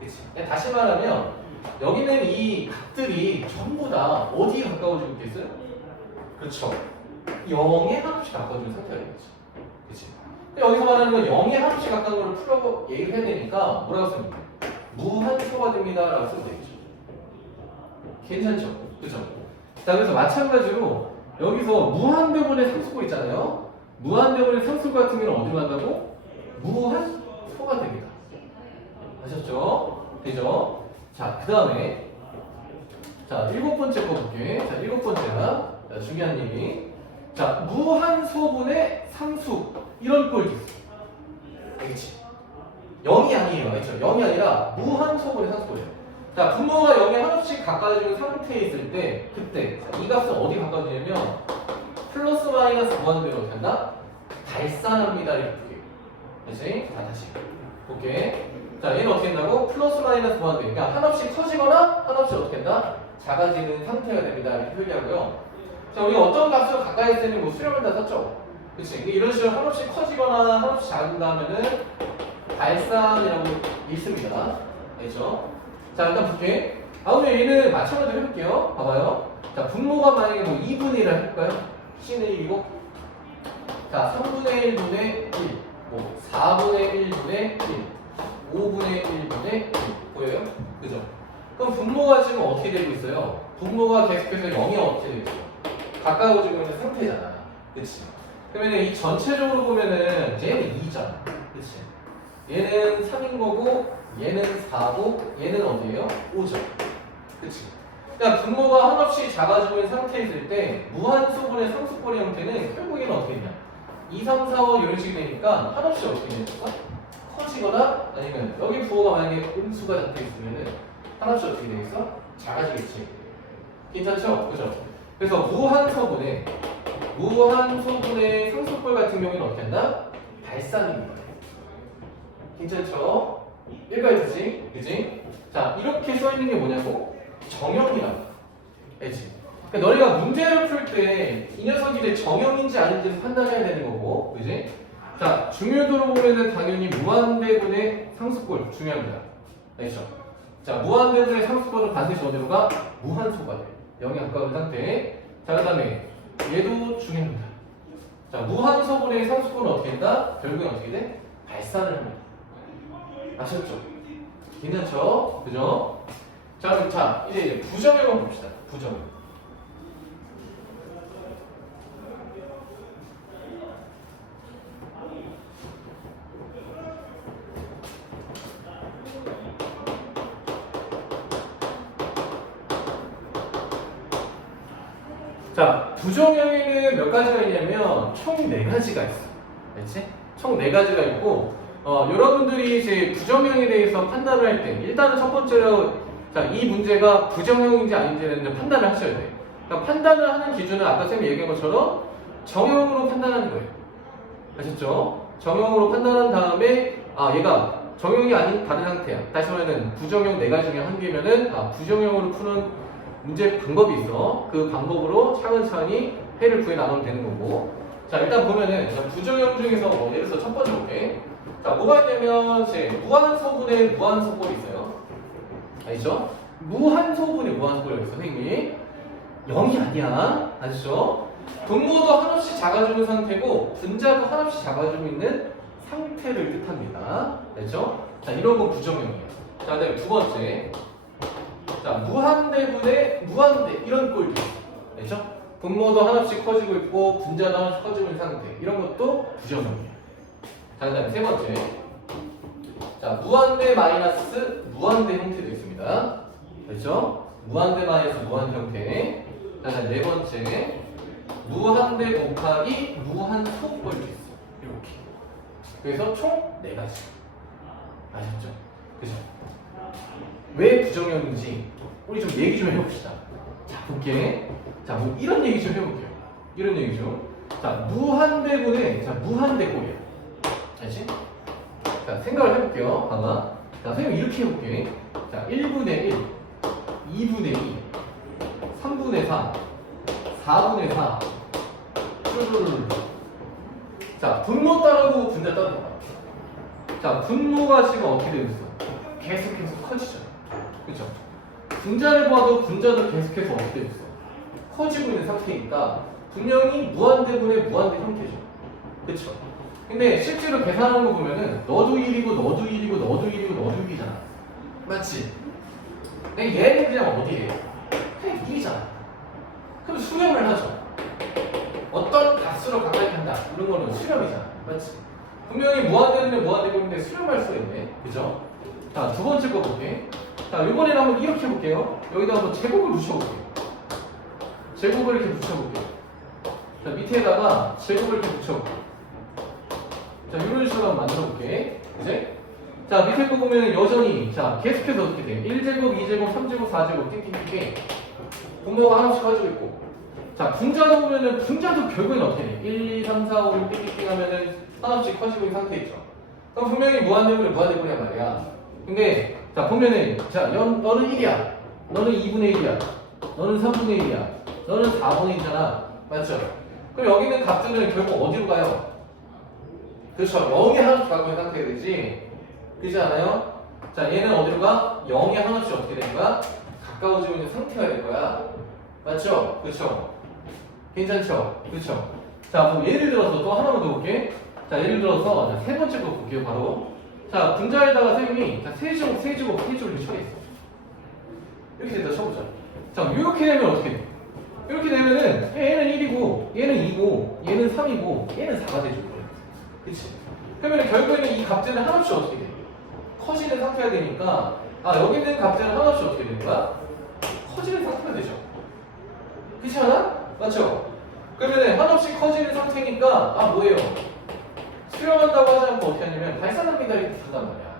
그치? 다시 말하면, 여기는 이 값들이 전부 다 어디에 가까워지고 있겠어요? 그렇죠. 0에 한없이 가까워지는 상태가 되겠죠. 그치? 여기서 말하는 건 0에 한없이 가까운 걸 풀어서 얘기를 해야 되니까 뭐라고 씁니까? 무한수가 됩니다 라고 쓰면 되겠죠. 괜찮죠? 그죠? 자, 그래서 마찬가지로 여기서 무한대분의 상수꼴 있잖아요. 무한대분의 상수꼴 같은 경우는 어디로 간다고? 무한소가 됩니다. 아셨죠? 되죠? 자, 그 다음에 자, 7번째 거 볼게. 자, 7번째가 중요한 얘기. 자, 무한소분의 상수 이런 꼴도 있어. 알겠지? 0이 아니에요. 알겠죠? 0이 아니라 무한소분의 상수꼴이에요. 자, 분모가 0에 한없이 가까워지는 상태에 있을 때 그때 자, 이 값은 어디 가까워지냐면 플러스 마이너스 무한대로 어떻게 한다? 발산합니다. 이렇게. 그렇지? 자, 다시 볼게. 자, 얘는 어떻게 된다고? 플러스 마이너스 무한대. 그러니까 한없이 커지거나 한없이 어떻게 된다? 작아지는 상태가 됩니다. 이렇게 표기하고요. 자, 우리가 어떤 값으로 가까이 있을 때는 뭐 수렴을 다 썼죠? 그치? 이런 식으로 한없이 커지거나 한없이 작은다 하면은 발산이라고 읽습니다. 알죠? 자, 일단 볼게. 다음에 얘는 마찬가지로 해볼게요. 봐봐요. 자, 분모가 만약에 뭐 2분의 1을 해볼까요? C는 1이고. 자, 3분의 1분의 1. 뭐 4분의 1분의 1. 5분의 1분의 1. 보여요? 그죠? 그럼 분모가 지금 어떻게 되고 있어요? 분모가 계속해서 0이 어떻게 되고 있어요? 가까워지고 있는 상태잖아. 그치? 그러면 이 전체적으로 보면은 얘는 2잖아. 그치? 얘는 3인 거고 얘는 4고 얘는 어디예요? 5죠. 그치? 그러니까 분모가 한없이 작아지고 있는 상태에 있을 때 무한소분의 상수꼴의 형태는 결국에는 어떻게 되냐? 2, 3, 4, 5 이런 식이 되니까 한없이 어떻게 되냐? 커지거나 아니면 여기 부호가 만약에 음수가 잡혀 있으면은 한없이 어떻게 되겠어? 작아지겠지. 괜찮죠? 그죠? 그래서 무한소분의 상수꼴 같은 경우에는 어떻게 한다? 발산입니다. 괜찮죠? 여기까지지? 그지? 자, 이렇게 써있는 게 뭐냐고? 정형이라고. 알지? 그러니까 너희가 문제를 풀 때 이 녀석이 이제 정형인지 아닌지 판단해야 되는 거고, 그지? 자, 중요도로 보면은 당연히 무한대분의 상수꼴 중요합니다. 알죠? 자, 무한대분의 상수꼴은 반드시 어디로 가? 무한소가 돼. 0에 가까운 상태. 자, 그 다음에 얘도 중요합니다. 자, 무한소분의 상수꼴은 어떻게 된다? 결국에 어떻게 돼? 발산을 합니다. 아셨죠? 괜찮죠? 그죠? 자, 이제 부정을 한번 봅시다. 부정. 자, 부정형에는 몇 가지가 있냐면 총 4가지가 있어. 알지? 총 4가지가 있고 여러분들이 이제 부정형에 대해서 판단을 할 때 일단은 첫 번째로 자, 이 문제가 부정형인지 아닌지는 판단을 하셔야 돼요. 그러니까 판단을 하는 기준은 아까 쌤이 얘기한 것처럼 정형으로 판단하는 거예요. 아셨죠? 정형으로 판단한 다음에 얘가 정형이 아닌 다른 상태야. 다시 말하면 부정형 4가지 중에 한 개면은 부정형으로 푸는 문제 방법이 있어. 그 방법으로 차근차근히 해를 구해 나가면 되는 거고. 자, 일단 보면은 부정형 중에서 예를 들어서 첫 번째 볼게. 자, 뭐가 있냐면 이제 무한소분의 무한소꼴이 있어요. 아시죠? 무한소분의 무한소꼴이 있어. 선생님이 0이 아니야. 아시죠? 분모도 한없이 작아지는 상태고 분자도 한없이 작아지고 있는 상태를 뜻합니다. 알죠? 자, 이런 건 부정형이에요. 자, 그다음에 두 번째. 자, 무한대분의 무한대 이런 꼴도 있어. 알죠? 분모도 한없이 커지고 있고 분자도 한없이 커지고 있는 상태. 이런 것도 부정형이에요. 자, 그다음에 세 번째. 자, 무한대 마이너스 무한대 형태도 있습니다. 그렇죠? 무한대 마이너스 무한대 형태. 자, 그다음에 네 번째. 무한대 곱하기 무한소꼴도 있어. 이렇게. 그래서 총 4가지. 아셨죠? 그죠? 왜 부정형인지 우리 좀 얘기 좀 해봅시다. 자, 볼게. 자, 뭐 이런 얘기 좀 해볼게요. 이런 얘기 좀. 자, 무한대분의 무한대꼴이야. 알지? 자, 생각을 해볼게요. 봐봐. 자, 선생님 이렇게 해볼게. 자, 1분의 1, 2분의 2, 3분의 4, 4분의 4. 자, 분모 따르고 분자 따르고. 자, 분모가 지금 어떻게 되고 있어? 계속해서 커지죠. 그렇죠? 분자를 봐도 분자도 계속해서 어떻게 되고 있어? 커지고 있는 상태니까 분명히 무한대분의 무한대 형태죠. 그렇죠? 근데 실제로 계산하는 거 보면은 너도 1이고 너도 1이고 너도 1이고 너도 1이잖아. 맞지? 근데 얘는 그냥 어디에요? 그냥 2잖아. 그럼 수렴을 하죠. 어떤 값으로 가까이 간다. 이런 거는 수렴이잖아. 맞지? 분명히 무한대분의 무한대분인데 수렴할 수가 있네. 그죠? 자, 두 번째 거 볼게. 자, 이번에는 한번 이렇게 해볼게요. 여기다 한번 제곱을 붙여볼게요. 제곱을 이렇게 붙여볼게요. 자, 밑에다가 제곱을 이렇게 붙여볼게요. 자, 이런 식으로 한번 만들어볼게. 그치? 자, 밑에 거 보면 여전히, 자, 계속해서 어떻게 돼? 1제곱, 2제곱, 3제곱, 4제곱, 띵띵띵. 분모가 하나씩 커지고 있고. 자, 분자도 보면은, 분자도 결국엔 어떻게 돼? 1, 2, 3, 4, 5, 6, 띵띵띵 하면은 하나씩 커지고 있는 상태 있죠. 그럼 분명히 무한대분의 무한대분이란 말이야. 근데, 자, 보면은, 자, 너는 1이야. 너는 2분의 1이야. 너는 3분의 1이야. 너는 4분의 1이잖아. 맞죠? 그럼 여기 있는 값들은 결국 어디로 가요? 그렇죠. 0에 하나씩 가고 있는 상태가 되지. 그렇지 않아요? 자, 얘는 어디로 가? 0에 하나씩 어떻게 되는 거야? 가까워지고 있는 상태가 될 거야. 맞죠? 그렇죠? 괜찮죠? 그렇죠? 자, 그럼 예를 들어서 또 하나만 더 볼게. 자, 예를 들어서 자, 세 번째 거 볼게요. 바로. 자, 분자에다가 선생님이 자, 세제곱 이렇게 처리했어. 이렇게 됐다 쳐보자. 자, 이렇게 되면 어떻게 돼? 이렇게 되면은 얘는 1이고 얘는 2고 얘는 3이고 얘는 4가 되죠. 그치? 그러면 결국에는 이 값들은 한없이 어떻게 돼? 커지는 상태가 되니까 여기 있는 값들은 한없이 어떻게 되는 거야? 커지는 상태가 되죠. 그렇지 않아? 맞죠? 그러면 한없이 커지는 상태니까 뭐예요? 수렴한다고 하지 않고 어떻게 하냐면 발산합니다 이렇게 부른단 말이야.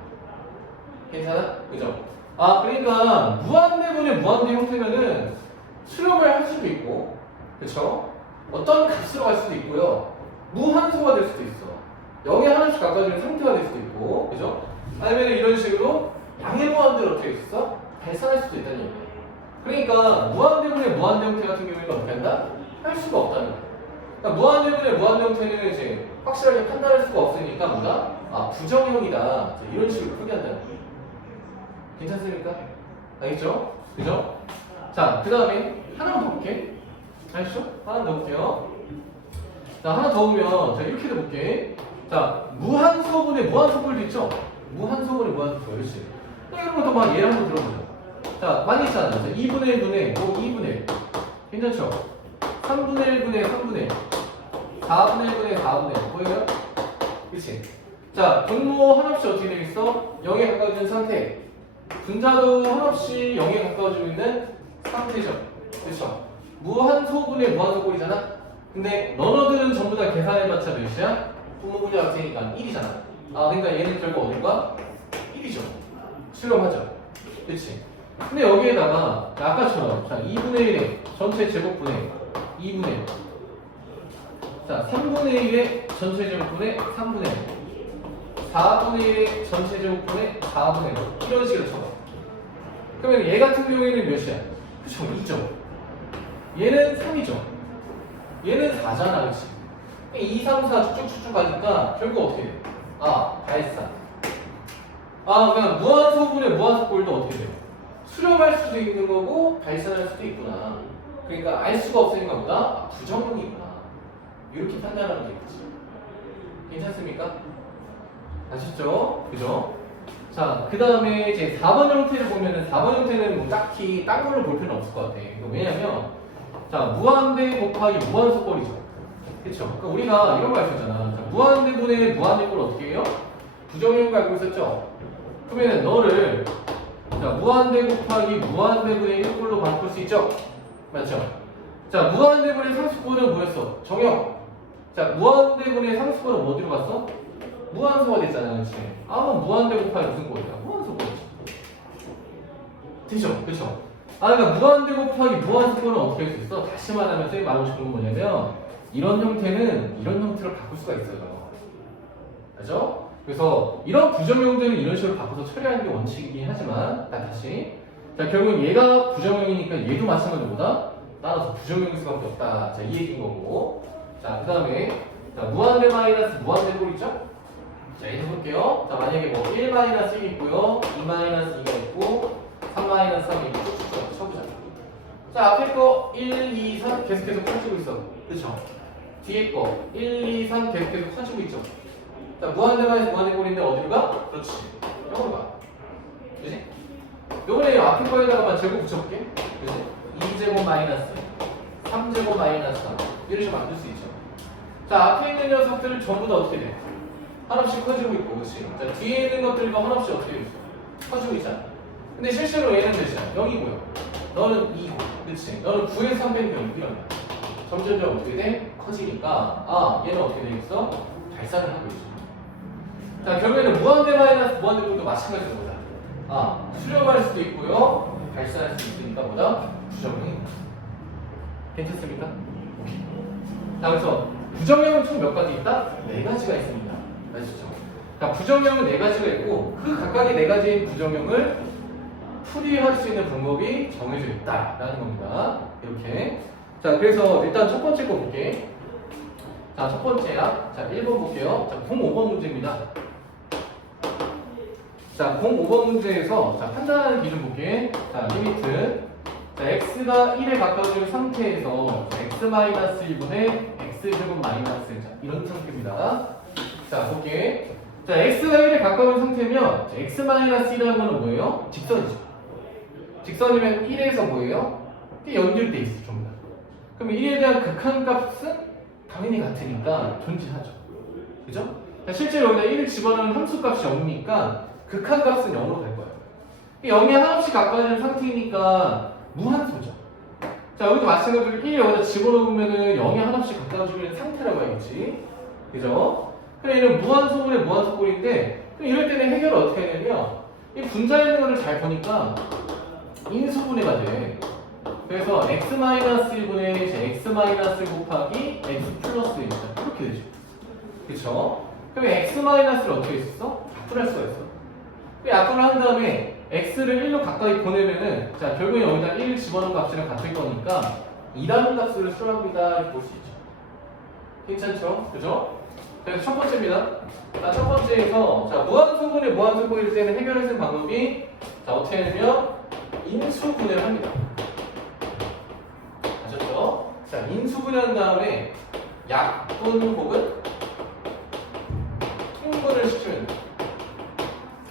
괜찮아? 그죠? 그러니까 무한대분의 무한대 형태면은 수렴을 할 수도 있고, 그쵸? 어떤 값으로 갈 수도 있고요. 무한소가 될 수도 있어. 0에 하나씩 가까워지는 상태가 될 수도 있고, 그죠? 아니면 이런 식으로 양의 무한대를 어떻게 있어? 발산할 수도 있다는 얘기예요. 그러니까 무한대분의 무한대 형태 같은 경우에는 어떻게 한다? 할 수가 없다는 거예요. 그러니까 무한대분의 무한대 형태는 이제 확실하게 판단할 수가 없으니까 뭐다? 부정형이다. 이런 식으로 표기한다는 거예요. 괜찮습니까? 알겠죠? 그죠? 자, 그 다음에 하나만 더 볼게. 아시죠? 하나 더 볼게요. 자, 하나 더 보면 자, 이렇게 해볼게. 자, 무한소분의 무한소꼴도 있죠? 무한소분의 무한소꼴. 그렇지? 이런 것도 막 예를 한번 들어보자. 자, 많이 있잖아. 자, 2분의 1분의 2분의 1. 괜찮죠? 3분의 1분의 3분의 1. 4분의 1분의 4분의 1. 보여요? 그치? 자, 분모 한없이 어떻게 되겠어? 0에 가까워지는 상태. 분자도 한없이 0에 가까워지고 있는 상태죠. 그렇죠? 무한소분의 무한소꼴이잖아. 근데 너너들은 전부 다 계산해봤자 몇이야? 분모분자 같으니까 1이잖아. 그러니까 얘는 결국 어딘가? 1이죠. 수렴하죠. 그렇지? 근데 여기에다가 아까처럼 자 2분의 1의 전체 제곱분의 2분의 1. 자 3분의 1의 전체 제곱분의 3분의 1. 4분의 1의 전체 제곱분의 4분의 1 이런 식으로 쳐봐. 그러면 얘 같은 경우에는 몇이야? 그쵸, 2죠. 얘는 3이죠. 얘는 4잖아, 그치? 2, 3, 4 쭉쭉쭉 가니까 결국 어떻게 돼? 아, 발사. 아, 그냥 무한소분의 무한소꼴도 어떻게 돼요? 수렴할 수도 있는 거고 발산할 수도 있구나. 그러니까 알 수가 없으니까 보다 아, 부정형이구나. 이렇게 판단하면 되겠지. 괜찮습니까? 아시죠? 그죠? 자, 그 다음에 이제 4번 형태를 보면은 4번 형태는 뭐 딱히 딴 걸로 볼 필요는 없을 것 같아. 왜냐면 자, 무한대 곱하기 무한소꼴이죠. 그쵸? 그러니까 우리가 이런 거 했었잖아. 자, 무한대분의 무한대꼴 어떻게 해요? 부정형인 거 알고 있었죠? 그러면 너를 자, 무한대 곱하기 무한대분의 1꼴로 바꿀 수 있죠? 맞죠? 자, 무한대분의 상수꼴은 뭐였어? 정형. 자, 무한대분의 상수꼴은 어디로 갔어? 무한소가 됐잖아, 그렇지? 무한대 곱하기 무슨 꼴이야? 무한소꼴이지. 되죠? 그쵸? 그러니까 무한대 곱하기 무한소꼴은 어떻게 할 수 있어? 다시 말하면 선생님이 말하고 싶은 건 뭐냐면 이런 형태는 이런 형태로 바꿀 수가 있어요. 그죠? 그래서 이런 부정형들은 이런 식으로 바꿔서 처리하는 게 원칙이긴 하지만 다시 자, 결국은 얘가 부정형이니까 얘도 마찬가지보다 따라서 부정형일 수밖에 없다. 자, 이 얘기인 거고. 자, 그 다음에 무한대 마이너스 무한대 꼴 있죠? 자, 이제 해볼게요. 자, 만약에 뭐 1 마이너스 1 있고요, 2 마이너스 2가 있고, 3 마이너스 3이 있고, 쭉쭉 쳐보자. 자, 앞에 거 1, 2, 3 계속해서 커지고 있어. 그쵸? 뒤에 거 1, 2, 3 계속해서 커지고 있죠. 자, 무한대 마이너스 무한대 꼴인데 어디로 가? 그렇지. 여기로 가. 그지? 요번에 앞에 거에다가만 제곱 붙여볼게. 그지? 2제곱 마이너스 3제곱 마이너스 3 이런 식으로 만들 수 있죠. 자, 앞에 있는 녀석들을 전부 다 어떻게 돼? 하나씩 커지고 있고, 그렇지? 자, 뒤에 있는 것들과 하나씩 어떻게 되고 있어? 커지고 있잖아. 근데 실제로 얘는 몇이야? 0이고요. 너는 2고, 그렇지? 너는 9에서 3 빼니까 6이란 말이야. 점점점 어떻게 돼? 커지니까 얘는 어떻게 되겠어? 발산을 하고 있어. 자, 결국에는 무한대 마이너스 무한대 꼴도 마찬가지로 보다. 수렴할 수도 있고요, 발산할 수도 있으니까 보다 부정형이. 괜찮습니까? 오케이. 자, 그래서 부정형은 총 몇 가지 있다? 4가지가 있습니다. 아시죠? 자, 부정형은 4가지가 있고 그 각각의 4가지인 부정형을 풀이할 수 있는 방법이 정해져 있다라는 겁니다. 이렇게. 자, 그래서 일단 첫 번째 거 볼게. 자, 첫 번째야. 자, 1번 볼게요. 자, 05번 문제입니다. 자, 05번 문제에서 자, 판단하는 기준 볼게. 자, 리미트. 자, x가 1에 가까워지는 상태에서 x-1분의 x제곱 마이너스 이런 상태입니다. 자, 볼게. 자, x가 1에 가까운 상태면 x-1이라는 거는 뭐예요? 직선이죠. 직선이면 1에서 뭐예요? 연결돼 있어, 전부 다. 그럼 1에 대한 극한값은 당연히 같으니까 존재하죠. 그죠? 자, 실제로 여기다 1을 집어넣은 함수값이 0이니까 극한값은 0으로 갈 거예요. 0에 한없이 가까워지는 상태이니까 무한소죠. 자, 여기도 마찬가지로 1을 여기다 집어넣으면은 0에 한없이 가까워지는 상태라고 해야겠지. 그죠? 그럼 얘는 무한소분의 무한소꼴인데, 그럼 이럴 때는 해결을 어떻게 하냐면, 이 분자에 있는 거를 잘 보니까 인수분해가 돼. 그래서 x-1분의 x- 곱하기 x 플러스 1 이렇게 되죠. 그쵸? 그럼 x-를 어떻게 했었어? 약분할 수가 있어. 약분을 한 다음에 x를 1로 가까이 보내면은 자, 결국에 여기다 1을 집어넣은 값이랑 같을 거니까 2라는 값을 수렴합니다 이렇게 볼 수 있죠. 괜찮죠? 그죠? 그래서 첫 번째입니다. 자, 첫 번째에서 자, 무한소분의 무한소꼴일 때는 해결할 수 있는 방법이 자, 어떻게 하냐면 인수분해를 합니다. 아셨죠? 자, 인수분해한 다음에 약분 혹은 통분을 시키면 돼요.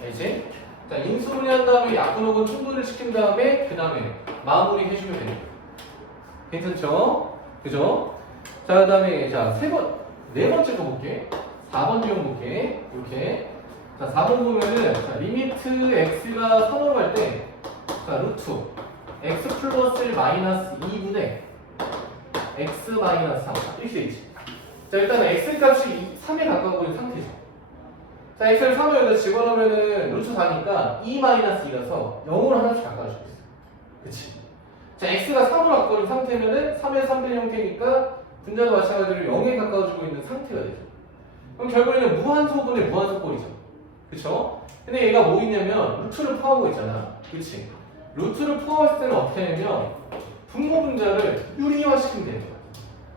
알지? 자, 인수분해한 다음에 약분 혹은 통분을 시킨 다음에 그 다음에 마무리 해주면 됩니다. 괜찮죠? 그죠? 자, 그 다음에 자, 네 번째 거 볼게. 4번 유형 볼게. 이렇게. 자, 4번 보면은 자, 리미트 x가 3으로 갈 때 자, 루트 x 플러스 1 마이너스 2분의 x 마이너스 3 이렇게 되지. 자, 일단 x 값이 3에 가까워 보이는 상태죠. 자, x를 3을 여기다 집어넣으면은 루트 4니까 2 마이너스 2라서 0으로 하나씩 가까워지고 있어. 그치? 자, x가 3으로 가까워진 상태면은 3에 3된 형태니까 분자도 마찬가지로 0에 가까워지고 있는 상태가 되죠. 그럼 결국에는 무한소분의 무한소꼴이죠. 그쵸? 근데 얘가 뭐 있냐면 루트를 포함하고 있잖아. 그치? 루트를 포함했을 때는 어떻게 하냐면 분모 분자를 유리화시키면 되는 거야.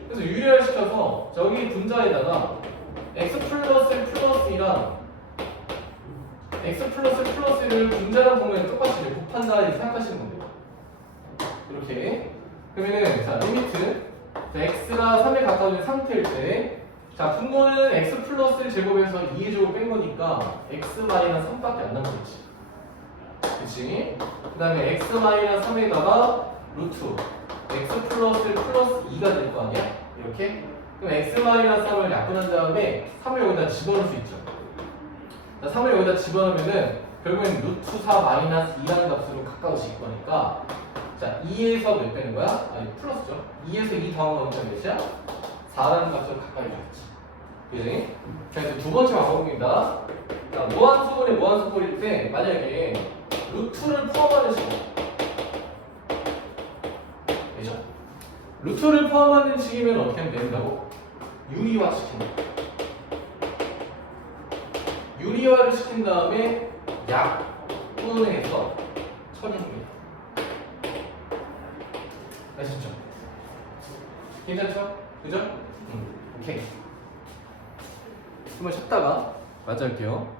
그래서 유리화시켜서 저기 분자에다가 x 플러스 플러스 2랑 x 플러스 플러스 1을 분자랑 보면 똑같이 이제 곱한다 이렇게 생각하시는 건데요. 이렇게 그러면은 자 리미트 자, x가 3에 가까워진 상태일 때 자 분모는 x 플러스 제곱에서 2의 제곱 뺀 거니까 x 마이너스 3밖에 안 남겠지. 그치? 그 다음에 x 마이너스 3에다가 루트 x 플러스 플러스 2가 될 거 아니야? 이렇게? 그럼 x 마이너스 3을 약분한 다음에 3을 여기다 집어넣을 수 있죠. 자, 3을 여기다 집어넣으면은 결국엔 루트 4 마이너스 2라는 값으로 가까워질 거니까 자 2에서 몇 빼는 거야? 아니 플러스죠. 2에서 2 더하면 몇이야? 4라는 값으로 가까이 되겠지. 그지? 자 이제 두 번째 방법입니다. 자 무한수분의 무한수분일 때 만약에 루트를 포함하는 식으로 되죠? 루트를 포함하는 식이면 어떻게 하면 된다고? 유리화 시킨다. 유리화를 시킨 다음에 약분해서 처리합니다. 아시죠? 괜찮죠? 그죠? 오케이. 한번 쉬었다가 맞아올게요.